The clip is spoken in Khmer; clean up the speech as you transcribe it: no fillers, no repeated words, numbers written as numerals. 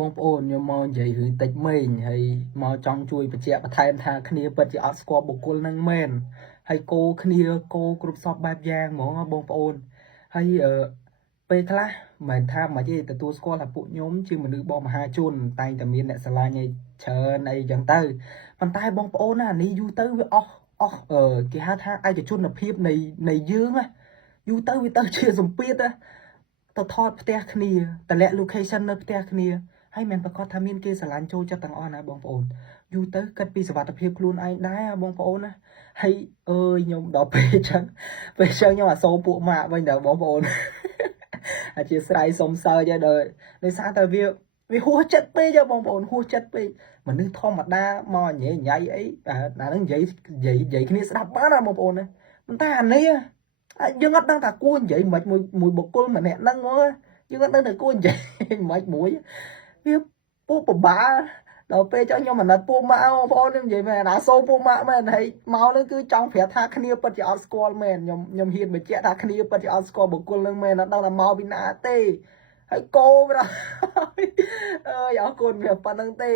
បងប្អូនខ្ញុំមកនិយាយរឿងតិចមែងហើយមកចង់ជួយបញ្ជាក់បន្ថែមថាគ្នាពិតជាអត់ស្គាល់បុគ្គលនឹងមែនហើយគោគ្នាគោគ្រប់សពបែបយ៉ាងហ្មងបងប្អូនហើយពេលខ្លះមិនថាមិនទេទទួលស្គាល់ថាពួកខ្ញុំជាមនុស្សបងមហាជនតែងតែមានអ្នកស្រឡាញ់ឲ្យច្រើនអីចឹងទៅប៉ុន្តែបងប្អូនណានេះយូរទៅវាអស់គេហៅថាឯកជនភាពនៃយើងណាយូរទៅវាទៅជាសម្ពាធទៅថតផ្ទះគ្នាតម្លាក់ location នៅផ្ទះគ្នាហើយមិនប្រកាសថាមានគេស្រឡាញ់ចូលចិត្តទាំងអស់ណាបងប្អូនយូរទៅគិតពីសុខភាពខ្លួនឯងដែរបងប្អូនណាហើយអើយខ្ញុំដល់ពេលអញ្ចឹងខ្ញុំអាសូរពួកម៉ាក់វិញដែរបងប្អូនអធិស្ឋានសុំសើចដោយសារតែវាហួសចិត្តពេកបងប្អូនហួសចិត្តពេកមនុស្សធម្មតាមកញ៉ៃញ៉ៃអីអាហ្នឹងនិយាយគ្នាស្ដាប់បានណាបងប្អូនណាប៉ុន្តែអានេះយើងអត់ដឹងថាគួរនិយាយមិនមួយបុគ្គលម្នាក់ហ្នឹងមកយើងអត់ដឹងថាគួរនិយាយមិនមួយវាពួកបបាដល់ពេលចឹងខ្ញុំអាណិតពួកម៉ាក់បងប្អូនខ្ញុំនិយាយមែនអាសូរពួកម៉ាក់មែនហើយមកនឹងគឺចង់ប្រាប់ថាគ្នាពិតជាអត់ស្គាល់មែនខ្ញុំហ៊ានបញ្ជាក់ថាគ្នាពិតជាអត់ស្គាល់បុគ្គលនឹងមែនអត់ដឹងថាមកពីណាទេហើយកោប្រអើយអរគុណវាប៉ុណ្្នឹងទេ